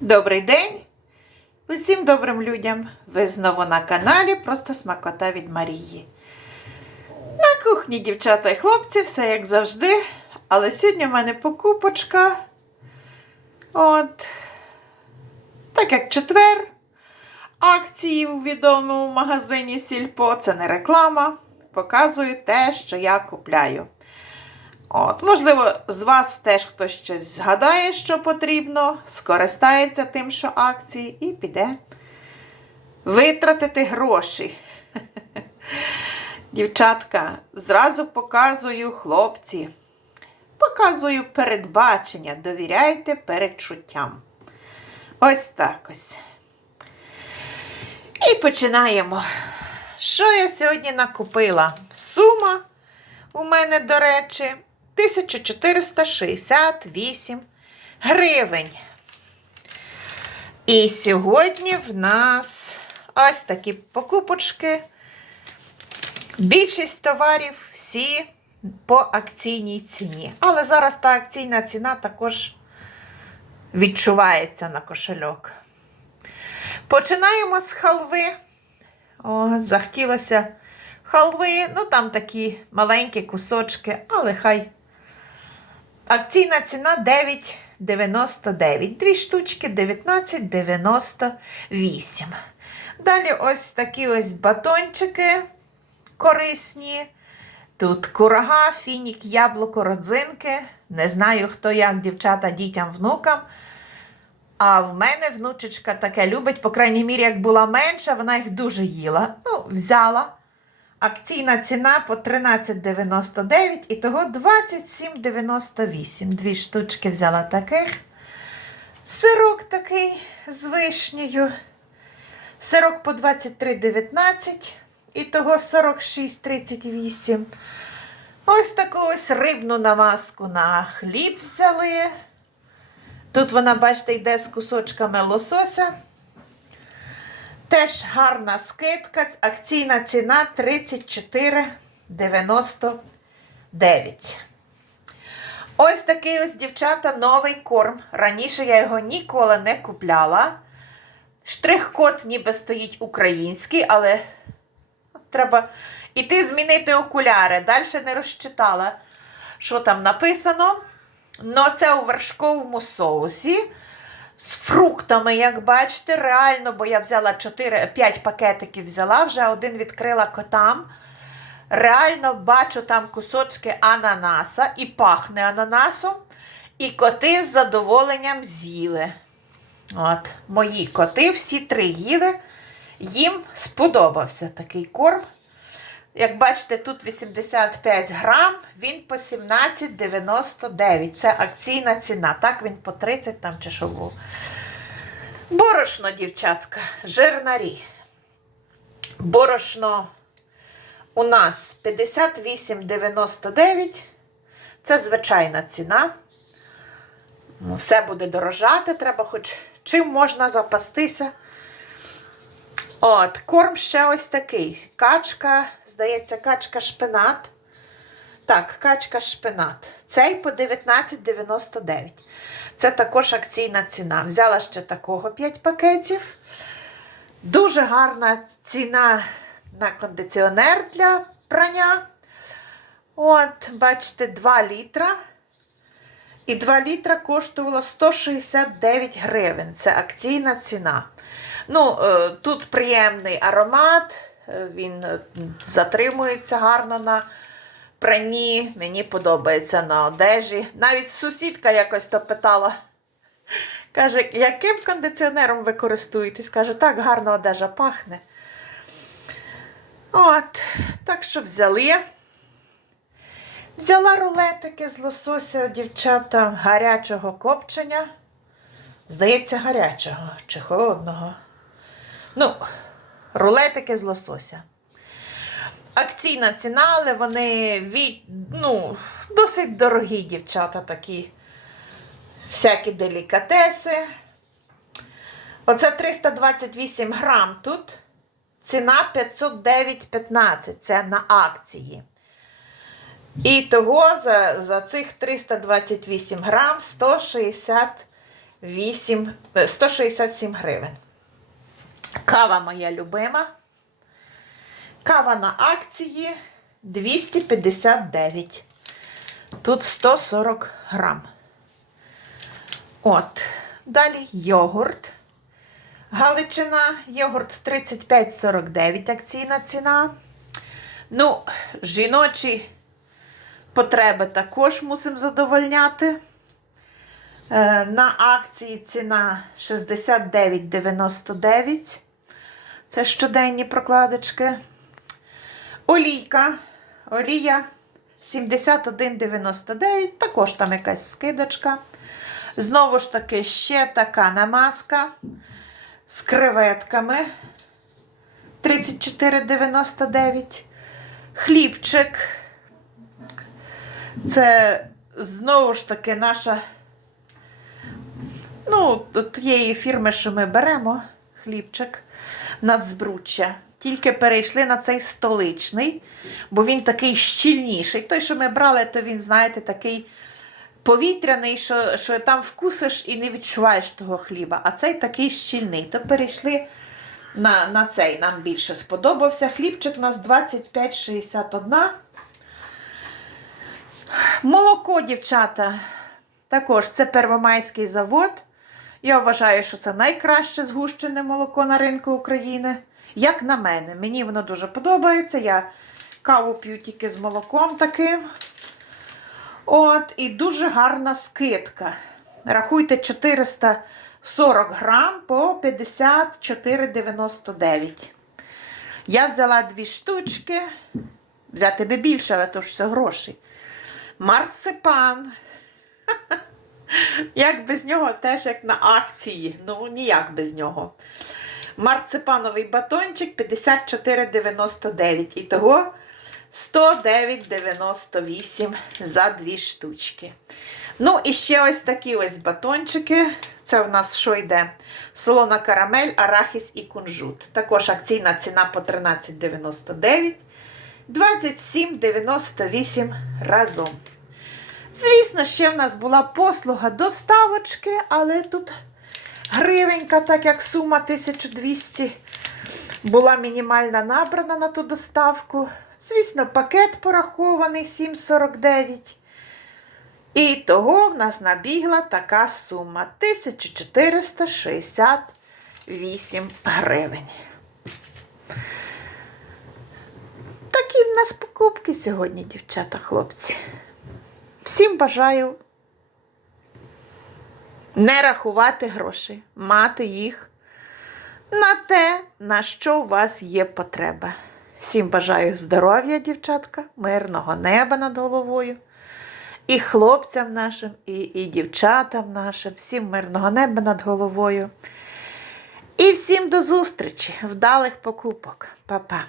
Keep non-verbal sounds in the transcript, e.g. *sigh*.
Добрий день усім добрим людям. Ви знову на каналі Просто Смакота від Марії. На кухні, дівчата і хлопці, все як завжди. Але сьогодні в мене покупочка. От. Так як четвер. Акції у відомому магазині Сільпо. Це не реклама. Показую те, що я купляю. От, можливо, з вас теж хтось щось згадає, що потрібно, скористається тим, що акції, і піде витратити гроші. *laughs* Дівчатка, зразу показую хлопці. Показую передбачення. Довіряйте передчуттям. Ось так ось. І починаємо. Що я сьогодні накупила? Сума у мене, до речі, 1468 гривень. І сьогодні в нас ось такі покупочки. Більшість товарів всі по акційній ціні. Але зараз та акційна ціна також відчувається на кошельок. Починаємо з халви. О, захотілося халви, ну там такі маленькі кусочки, але хай. Акційна ціна 9,99. Дві штучки 19,98. Далі ось такі ось батончики корисні. Тут курага, фінік, яблуко, родзинки. Не знаю, хто як дівчата дітям, внукам. А в мене внучечка таке любить, по крайній мірі, як була менша, вона їх дуже їла. Ну, взяла. Акційна ціна по 13,99 і того 27,98. Дві штучки взяла таких. Сирок такий з вишнею. Сирок по 23,19 і того 46,38. Ось таку ось рибну намазку на хліб взяли. Тут вона, бачите, йде з кусочками лосося. Теж гарна скидка, акційна ціна 34,99. Ось такий ось, дівчата, новий корм. Раніше я його ніколи не купляла. Штрих-код ніби стоїть український, але треба іти змінити окуляри. Далі не розчитала, що там написано. Ну, це у вершковому соусі з фруктами, як бачите, реально, бо я взяла 4, 5 пакетиків взяла, вже один відкрила котам. Реально бачу там кусочки ананаса і пахне ананасом. І коти з задоволенням з'їли. От, Мої коти всі три їли. Їм сподобався такий корм. Як бачите, тут 85 грам, він по 17,99. Це акційна ціна. Так, він по 30 там чи що був. Борошно, дівчатка, жирнарі. Борошно у нас 58,99. Це звичайна ціна. Все буде дорожати, треба хоч чим можна запастися. От, корм ще ось такий. Качка, здається, качка шпинат. Так, качка шпинат. Цей по 19,99. Це також акційна ціна. Взяла ще такого 5 пакетів. Дуже гарна ціна на кондиціонер для прання. От, бачите, 2 літра. І 2 літра коштувало 169 гривень. Це акційна ціна. Ну, е, Тут приємний аромат, е, він е, затримується гарно на пранні. Мені подобається на одежі. Навіть сусідка якось то питала. Каже, яким кондиціонером ви користуєтесь? Каже, так гарно одежа пахне. От, так що взяли. Взяла рулетики з лосося, дівчата, гарячого копчення. Здається, гарячого чи холодного. Ну, рулетики з лосося. Акційна ціна, але вони від, ну, досить дорогі дівчата такі. Всякі делікатеси. Оце 328 грам тут. Ціна 509,15. Це на акції. І того за, за цих 328 грам 160 8, е, 167 гривень. Кава моя любима. Кава на акції 259. Тут 140 грам. От. Далі йогурт. Галичина, йогурт 35,49 акційна ціна. Ну, жіночі потреби також мусимо задовольняти. Е, На акції ціна 69,99. Це щоденні прокладочки. Олійка. Олія 71,99. Також там якась скидочка. Знову ж таки, ще така намазка з креветками 34,99. Хлібчик. Це знову ж таки наша, ну, тієї фірми, що ми беремо, хлібчик нацбруччя. Тільки перейшли на цей столичний, бо він такий щільніший. Той, що ми брали, то він, знаєте, такий повітряний, що, що там вкусиш і не відчуваєш того хліба. А цей такий щільний. То перейшли на, на цей. Нам більше сподобався. Хлібчик у нас 25,61. Молоко, дівчата. Також це Первомайський завод. Я вважаю, що це найкраще згущене молоко на ринку України. Як на мене, мені воно дуже подобається. Я каву п'ю тільки з молоком таким. От, і дуже гарна скидка. Рахуйте 440 грам по 54,99. Я взяла дві штучки. Взяти би більше, але то ж все гроші. Марципан. *laughs* Як без нього теж як на акції. Ну, ніяк без нього. Марципановий батончик 54,99. І того 109,98 за дві штучки. Ну, і ще ось такі ось батончики. Це в нас що йде? Солона карамель, арахіс і кунжут. Також акційна ціна по 13,99. 27,98 разом. Звісно, ще в нас була послуга доставочки, але тут гривенька, так як сума 1200 була мінімальна набрана на ту доставку. Звісно, пакет порахований 7,49. І того в нас набігла така сума 1468 гривень. Такі в нас покупки сьогодні, дівчата, хлопці. Всім бажаю не рахувати гроші, мати їх на те, на що у вас є потреба. Всім бажаю здоров'я, дівчатка, мирного неба над головою. І хлопцям нашим, і, і дівчатам нашим, всім мирного неба над головою. І всім до зустрічі, вдалих покупок. Па-па.